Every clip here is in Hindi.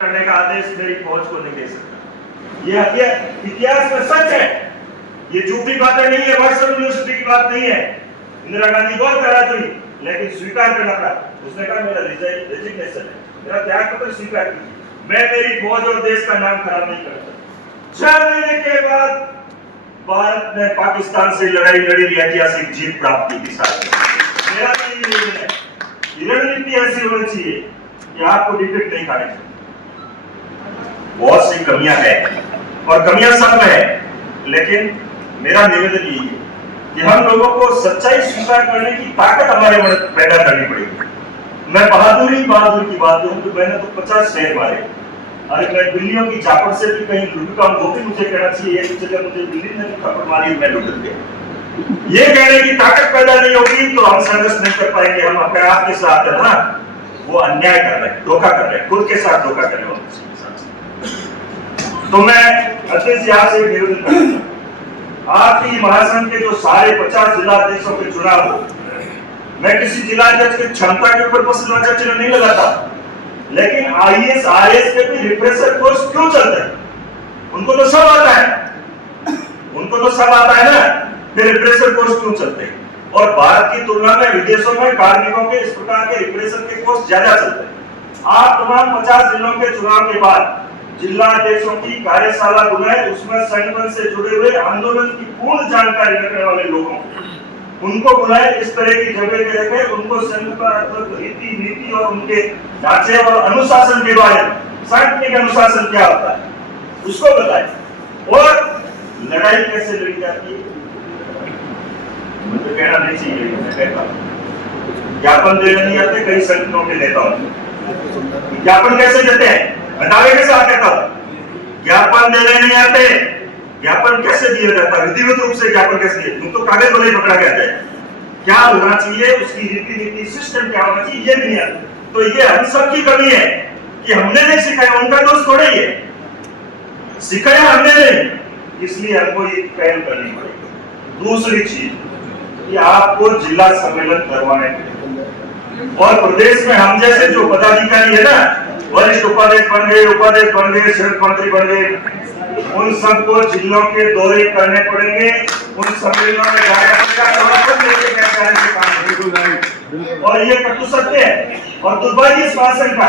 करने का आदेश मेरी फौज को नहीं दे सकता। ये इतिहास में सच है, ये झूठी बातें नहीं है, वर्षों यूनिवर्सिटी की बात नहीं है। इंदिरा गांधी बहुत नाराज हुई, लेकिन स्वीकार करना पड़ा। उसने कहा मेरा रेजिग्नेशन है, मेरा त्याग पत्र स्वीकार कीजिए, मैं मेरी फौज और देश का नाम खराब नहीं करता। 6 महीने के बाद भारत ने पाकिस्तान से लड़ाई लड़ी, ऐतिहासिक जीत प्राप्त की थी। मेरा तो ये निवेदन है, रणनीति ऐसी होनी चाहिए कि आपको डिफेक्ट नहीं खाने चाहिए। बहुत सी कमियां हैं और कमियां सब में है, लेकिन मेरा निवेदन यही है कि हम लोगों को सच्चाई स्वीकार करने की ताकत हमारे अंदर पैदा करनी पड़ेगी। मैं बहादुर की बात करूं तो मैंने तो 50 शेर मारे, अरे मैं बिल्लियों की झापड़ से भी कहीं लुट का वो भी मुझे कहना चाहिए, एक जगह मुझे बिल्ली ने थप्पड़ मारी, मैं लुट गया। ये कहने की ताकत पैदा नहीं होगी तो हम संघर्ष नहीं कर पाएंगे। हम अपने आप के साथ है ना, वो अन्याय कर रहे हैं, धोखा कर रहे हैं, खुद के साथ धोखा कर रहे हैं। तो मैं अध्यक्ष यहाँ से निवेदन करता हूं, आपकी महासंघ के जो सारे 50 जिलाध्यक्षों के चुनाव हो, मैं किसी जिलाध्यक्ष की क्षमता के ऊपर चिन्ह नहीं लगाता, लेकिन आईएएस आरएएस के भी रिफ्रेशर कोर्स क्यों चलते हैं? उनको तो सब आता है, ना, फिर रिफ्रेशर कोर्स क्यों चलते हैं? और भारत की तुलना में विदेशों में कार्मिकों के इस प्रकार के रिफ्रेशर के कोर्स ज्यादा चलते हैं। आप तमाम 50 जिलों के चुनाव के बाद जिला अध्यक्षों की कार्यशाला बुलाए, उसमें संगठन से जुड़े हुए आंदोलन की पूर्ण जानकारी रखने वाले लोगों उनको बुलाए, इस तरह की जगह पे रखे, उनको संगठन रीति नीति और उनके ढांचे और अनुशासन के बारे में, सांगठनिक अनुशासन क्या होता है उसको बताए, और लड़ाई कैसे लड़ी जाती है मुझे कहना नहीं चाहिए। मैं कहता हूं ज्ञापन देने नहीं आते कई संगठनों के नेताओं, ज्ञापन कैसे देते हैं, दावे के साथ कहता हूं ज्ञापन देने नहीं आते। ज्ञापन कैसे दिया जाता है, विधिवत रूप से ज्ञापन कैसे दिए, तुम तो कागज पर ही पकड़ा गया जाए, क्या होना चाहिए, उसकी रीति नीति सिस्टम क्या होना चाहिए, ये भी नहीं आता। तो ये हम सब की कमी है कि हमने नहीं सिखाया, उनका दोष थोड़ा ही है, सिखाया हमने नहीं, इसलिए हमको ये पहल करनी पड़ेगी। दूसरी चीज कि आपको जिला सम्मेलन करवाने पड़ेंगे, और प्रदेश में हम जैसे जो पदाधिकारी है ना, वरिष्ठ उपाध्यक्ष बन गए, शहर मंत्री बन गए, उन सबको जिलों के दौरे करने पड़ेंगे, उन सम्मेलनों में जाना पड़ेगा। और ये कटु सत्य है और दुर्भाग्य इस महासंघ का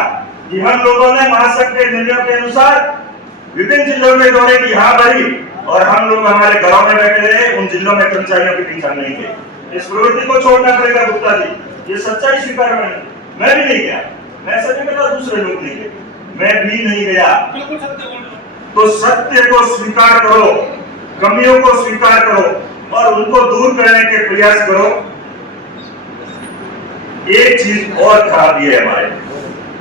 कि हम लोगों ने महासंघ के निर्णयों के अनुसार विभिन्न जिलों में दौरे की हाँ भरी, और हम लोग हमारे घरों में बैठे रहे, उन जिलों में कर्मचारियों के बीच हम नहीं गए। इस प्रवृत्ति को छोड़ना पड़ेगा गुप्ता जी, ये सच्चाई स्वीकार करनी। मैं भी नहीं गया, मैं सभी कहता दूसरे लोग नहीं गए, मैं भी नहीं गया। तो सत्य को स्वीकार करो, कमियों को स्वीकार करो और उनको दूर करने के प्रयास करो। एक चीज और खराबी है हमारे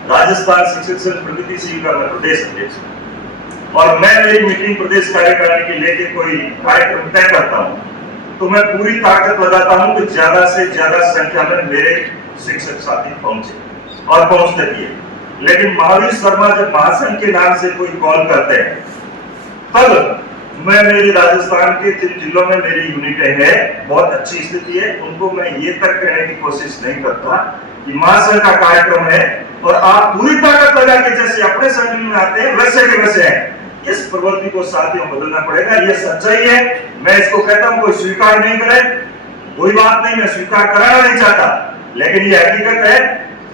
राजस्थान शिक्षक संघ प्रगतिशील का मैं प्रदेश अध्यक्ष, और मैं मेरी मीटिंग प्रदेश कार्यकारिणी के लेके कोई कार्यक्रम तय करता हूं तो मैं पूरी ताकत लगाता हूं कि ज्यादा से ज्यादा संख्या में मेरे शिक्षक साथी पहुंचे और पहुंचते भी है। लेकिन महावीर शर्मा जब महासंघ के नाम से कोई कॉल करते हैं, तब मैं मेरे राजस्थान के 3 जिलों में मेरी यूनिटें है, बहुत अच्छी स्थिति है, उनको मैं ये तक कहने की कोशिश नहीं करता कि महासंघ का कार्यक्रम है और आप पूरी ताकत लगा के जैसे अपने संगठन में आते हैं वैसे के वैसे हैं। इस प्रवृत्ति को साथियों बदलना पड़ेगा, ये सच्चाई है। मैं इसको कहता हूं कोई स्वीकार नहीं करे, कोई बात नहीं, मैं स्वीकार कराना नहीं चाहता, लेकिन ये हकीकत है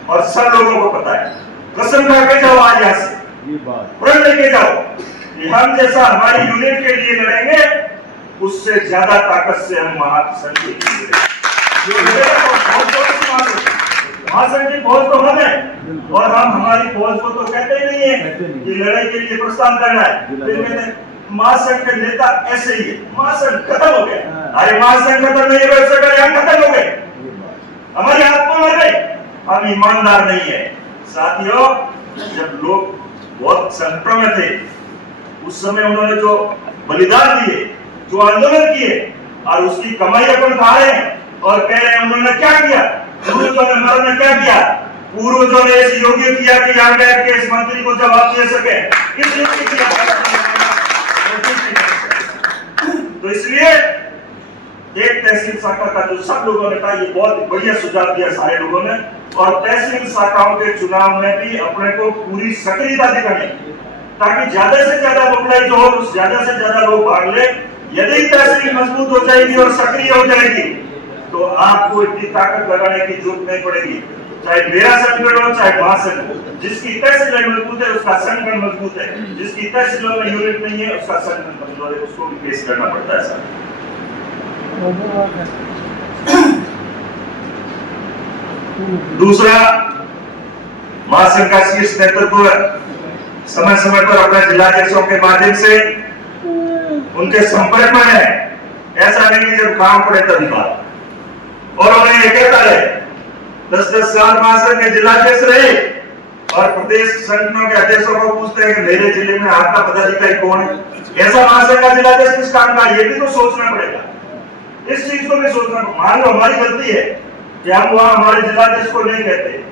और सब लोगों को पता है। कसम खा के जाओ आज यहाँ से, प्रण लेके जाओ कि हम जैसा हमारी यूनिट के लिए लड़ेंगे, उससे ज्यादा ताकत से हम महासंघ के लिए महासंघ की फौज तो हम है, और हम हमारी फौज को तो कहते ही नहीं है कि लड़ाई के लिए प्रस्थान करना है। फिर कहते महासंघ के नेता ऐसे ही है, महासंघ खत्म हो गया। अरे महासंघ खत्म नहीं है, हम खत्म हो गए, हमारी आत्मा मर गई, हम ईमानदार नहीं है। साथियों, जब लोग बहुत संकट में थे उस समय उन्होंने जो बलिदान दिए, जो आंदोलन किए, और उसकी कमाई अपन खा रहे हैं और कह रहे हैं उन्होंने क्या किया, पूर्वजों ने हमारे क्या किया, पूर्वजों ने ऐसी योग्य किया कि यहाँ बैठ के इस मंत्री को जवाब दे सके, किस योग्य किया। तो इसलिए एक तहसील शाखा का जो सब लोगों ने कहा, ये बहुत बढ़िया सुझाव दिया सारे लोगों ने, और तहसील शाखाओं के चुनाव में भी अपने को पूरी सक्रियता दिखानी, ताकि ज्यादा से ज्यादा मोबिलाइज हो, ज्यादा से ज्यादा लोग भाग ले। यदि तहसील मजबूत हो जाएगी और सक्रिय हो जाएगी तो आपको इतनी ताकत लगाने की जरूरत नहीं पड़ेगी। चाहे मेरा संगठन हो चाहे महासंघ हो, जिसकी तहसील मजबूत है उसका संगठन मजबूत है, जिसकी तहसील में यूनिट नहीं है उसका संगठन कमजोर है, उसको भी फेस करना पड़ता है सर। दूसरा, महासंघ का शीर्ष नेतृत्व समय समय पर अपने जिलाध्यक्षों के माध्यम से उनके संपर्क में है। ऐसा नहीं कि जब काम पड़े तभी बात। और उन्हें ये कहता है 10-10 साल महासंघ के जिलाध्यक्ष रहे और प्रदेश संगठनों के अध्यक्षों को पूछते हैं कि मेरे जिले में आपका पदाधिकारी कौन है। ऐसा महासंघ का जिलाध्यक्ष किस काम का, ये भी तो सोचना पड़ेगा। इस चीज को भी सोचना, मान लो हमारी गलती है कि हम वहां हमारे जिलाध्यक्ष को नहीं कहते,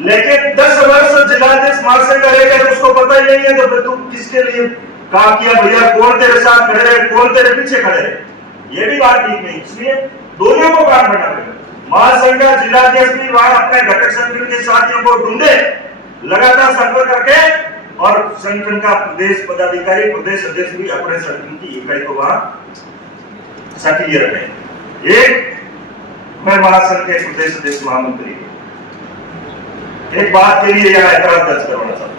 लेकिन 10 वर्ष जिलाध्यक्ष महासंघ का रहेगा तो उसको पता ही नहीं है तो तुम किसके लिए काम किया भैया, कौन तेरे साथ खड़े रहे, कौन तेरे पीछे खड़े रहे। ये भी बात ठीक नहीं, इसलिए दोनों को काम करना पड़ेगा। महासंघ का जिलाध्यक्ष भी वहां अपने घटक संगठन के साथियों को ढूंढे, लगातार संपर्क करके, और संगठन का प्रदेश पदाधिकारी प्रदेश अध्यक्ष भी अपने संगठन की इकाई को वहां सक्रिय रखें। एक मैं महासंघ के प्रदेश अध्यक्ष महामंत्री एक बात के लिए यहां ऐतराज दर्ज करवाना चाहता हूं।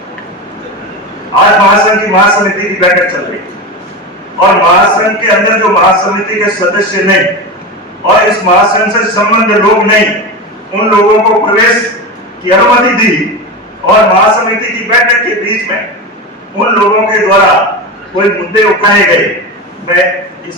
आज महासंघ की महासमिति की बैठक चल रही है और महासंघ के अंदर जो महासमिति के सदस्य नहीं और इस महासंघ से संबंध लोग नहीं, उन लोगों को प्रवेश की अनुमति दी और महासमिति की बैठक के बीच में उन लोगों के द्वारा कोई मुद्दे उठाए गए। मैं इस